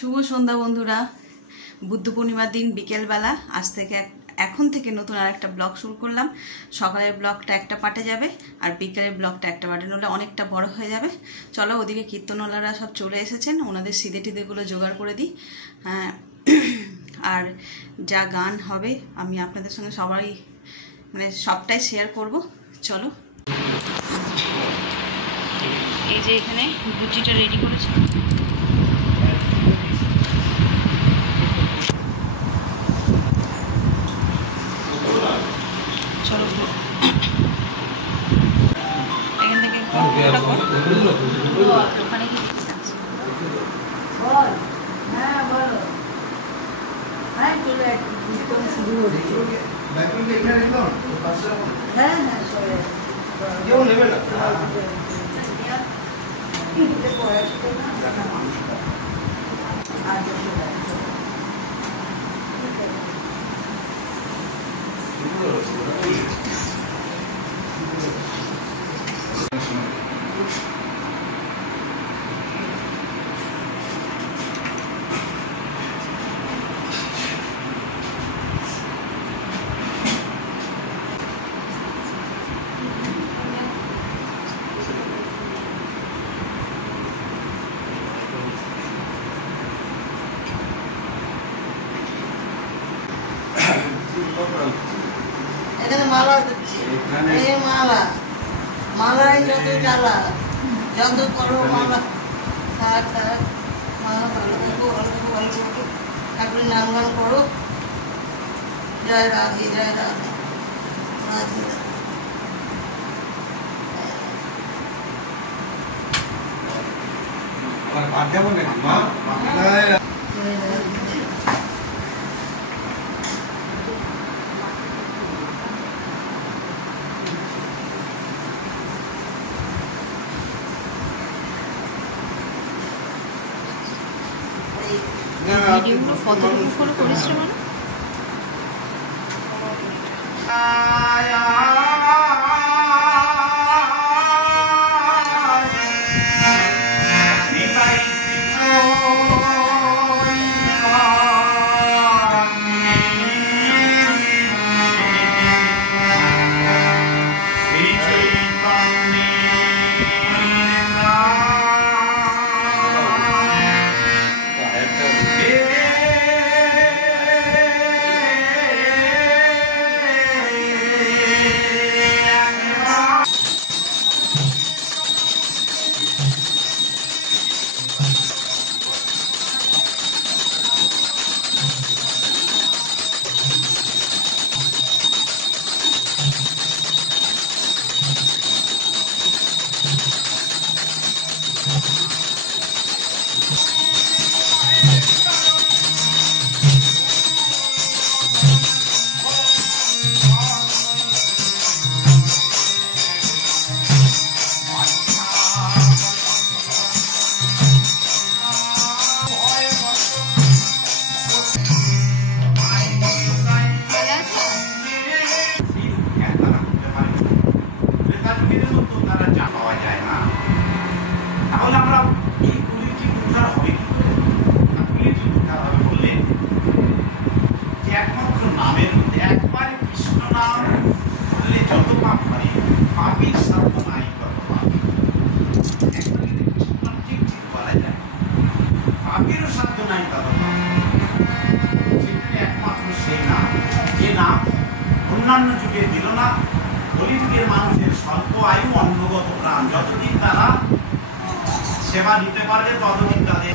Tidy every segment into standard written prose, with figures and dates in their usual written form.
শুভ সন্ধ্যা বন্ধুরা। বুদ্ধ পূর্ণিমার দিন বিকেল বেলা আজ থেকে এখন থেকে নতুন আরেকটা ব্লগ শুরু করলাম। সকালের ব্লগটা একটা পার্টে যাবে আর বিকেলের ব্লগটা একটা পার্টে, নলে অনেকটা বড় হয়ে যাবে। চলো, ওদিকে কীর্তনওয়ালারা সব চলে এসেছেন, ওনাদের সিদে টিদেগুলো জোগাড় করে দিই। আর যা গান হবে আমি আপনাদের সঙ্গে সবটাই শেয়ার করব। চলো, এই যে এখানে গুচিটা রেডি করেছি। চলো এখান থেকে ওখানে কি শুরু হচ্ছে। কেউ নেবে না। এখানে মালা দিচ্ছি, এই মালা মালাই যত জ্বালা যত করো মালা থাক থাক মালা ভালো থাকো, ভালো থাকো, ভালো থাকো, ঠাকুরের নাম গান করো। জয় রাধে, জয় রাধে, রাধে ভিডিওগুলো কতটুকু করে করেছে মানে অন্যান্য যুগে দিল না। কলিযুগের মানুষের স্বল্প আয়ু, অন্নগত প্রাণ, যতদিন তারা সেবা দিতে পারবে ততদিন তাদের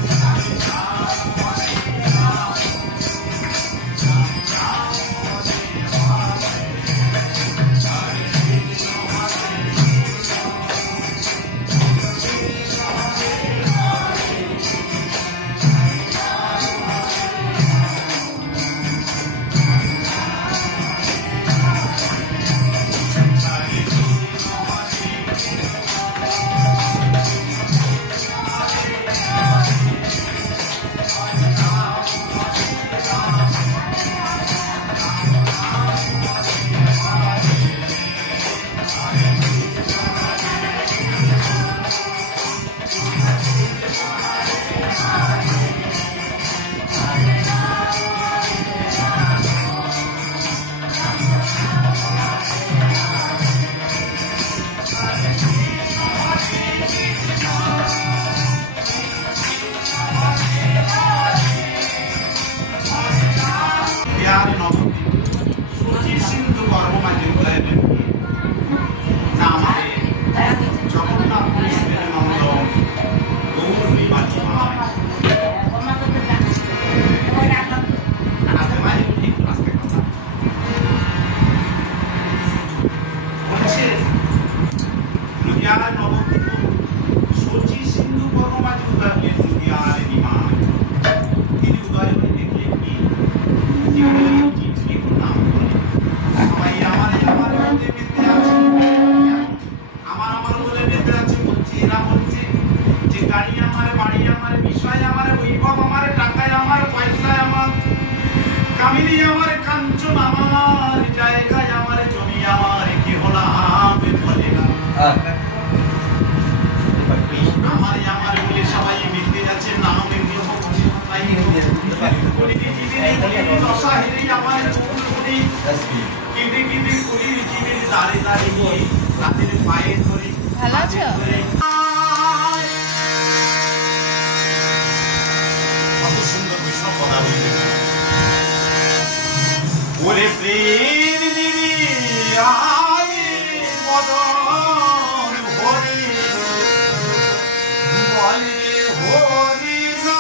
বৈভব আমার, টাকায় আমার, পয়সায় আমার, কামিনী আমার, কাঞ্চন আমার, জায়গায় আমার, জমি আমার, কি হলাম বলে না আমার আমার বলে সবাই মিলতে যাচ্ছে নাম মিলতে দশা হেরে আমার করি কেঁদে কেঁদে করি জীবের দাঁড়ে দাঁড়িয়ে রাতের পায়ে ধরে ভালো আছো? কত সুন্দর বৈষ্ণব কথা বলতে ওরে প্রেম নিবি আয় বদন ভরে বলে হরি না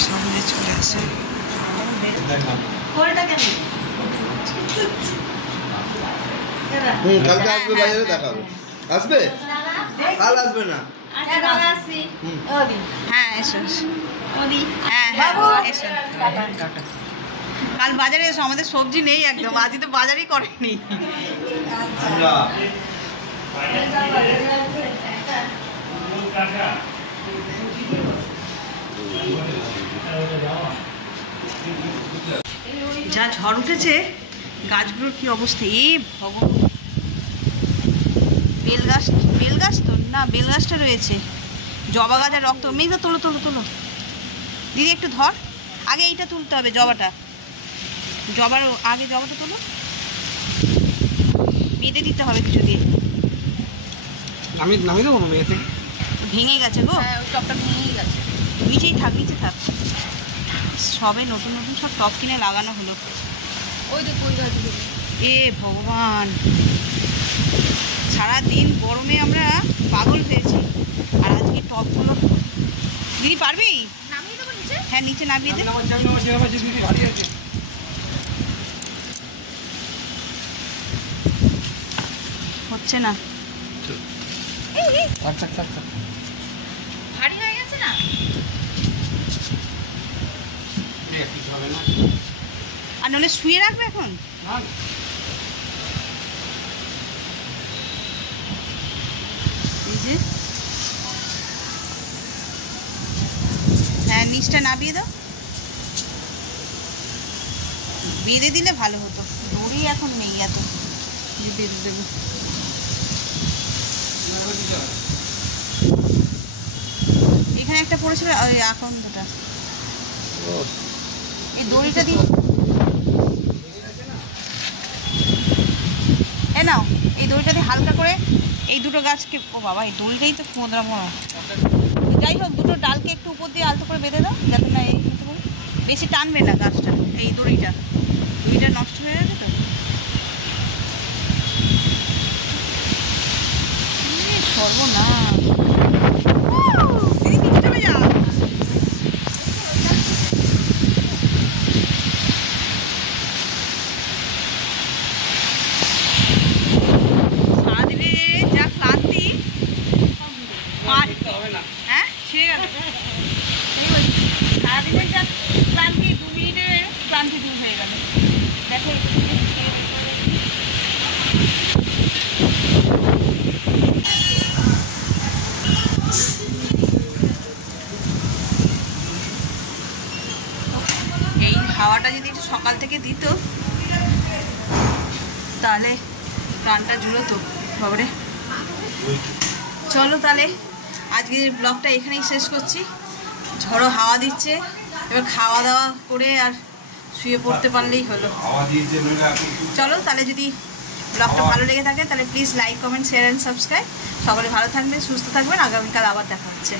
সামনে চলে আসে কালকে আসবে বাইরে দেখাবো আসবে কাল আসবে না হ্যাঁ এসো হ্যাঁ হ্যাঁ এসো কাল বাজারে এসো আমাদের সবজি নেই একদম আজই তো বাজারই করেনি যা ঝড় উঠেছে গাছগুলোর কি অবস্থা এ ভগবান বেলগাছ তো না বেলগাছটা রয়েছে জবা গাছ আর রক্ত মেঘা তোলো তোলো তোলো দিদি একটু ধর আগে এইটা তুলতে হবে জবাটা তোলো বেঁধে দিতে হবে কিছু দিয়ে নামি দেবো মেয়ে থেকে ভেঙে গেছে গো ওই টপটা ভেঙেই গেছে নিচে থাক সবে নতুন সব টপ কিনে লাগানো হলো ওই দেখো এ ভগবান সারাদিন গরমে আমরা পাগল পেয়েছি আর আজকে টপগুলো দিদি পারবি হ্যাঁ নিচে নামিয়ে দে হচ্ছে না ভারী হয়ে গেছে না আর নাহলে শুয়ে রাখবে এখন হ্যাঁ নিচটা নামিয়ে দাও বেঁধে দিলে ভালো হতো দড়ি এখন নেই এত যে বেঁধে দেবো এখানে একটা পড়েছিল ওই এখন দুটা এই দড়িটা দিয়ে এ নাও এই দড়িটা দিয়ে হালকা করে এই দুটো গাছকে ও বাবা এই দড়িটাই তো মোদরা মোড়া যাই হোক দুটো ডালকে একটু উপর দিয়ে আলতো করে বেঁধে দাও যাতে না এই বেশি টানবে না গাছটা এই দড়িটা নষ্ট হয়ে যাবে তো সর্বনাশ দিদি নিচে চলে যাও সারাদিনে যা ক্লান্তি হ্যাঁ ছিঁড়ে গেল সারাদিনে যা ক্লান্তি 2 মিনিটে ক্লান্তি দূর হয়ে গেল দেখো এই হাওয়াটা যদি একটু সকাল থেকে দিত তাহলে প্রাণটা জুড়তো বাবারে চলো তাহলে আজকের ব্লগটা এখানেই শেষ করছি ঝড়ো হাওয়া দিচ্ছে এবার খাওয়া দাওয়া করে আর শুয়ে পড়তে পারলেই হলো চলো তাহলে যদি ব্লগটা ভালো লেগে থাকে তাহলে please like comment share and subscribe সকলে ভালো থাকবেন সুস্থ থাকবেন আগামীকাল আবার দেখা হচ্ছে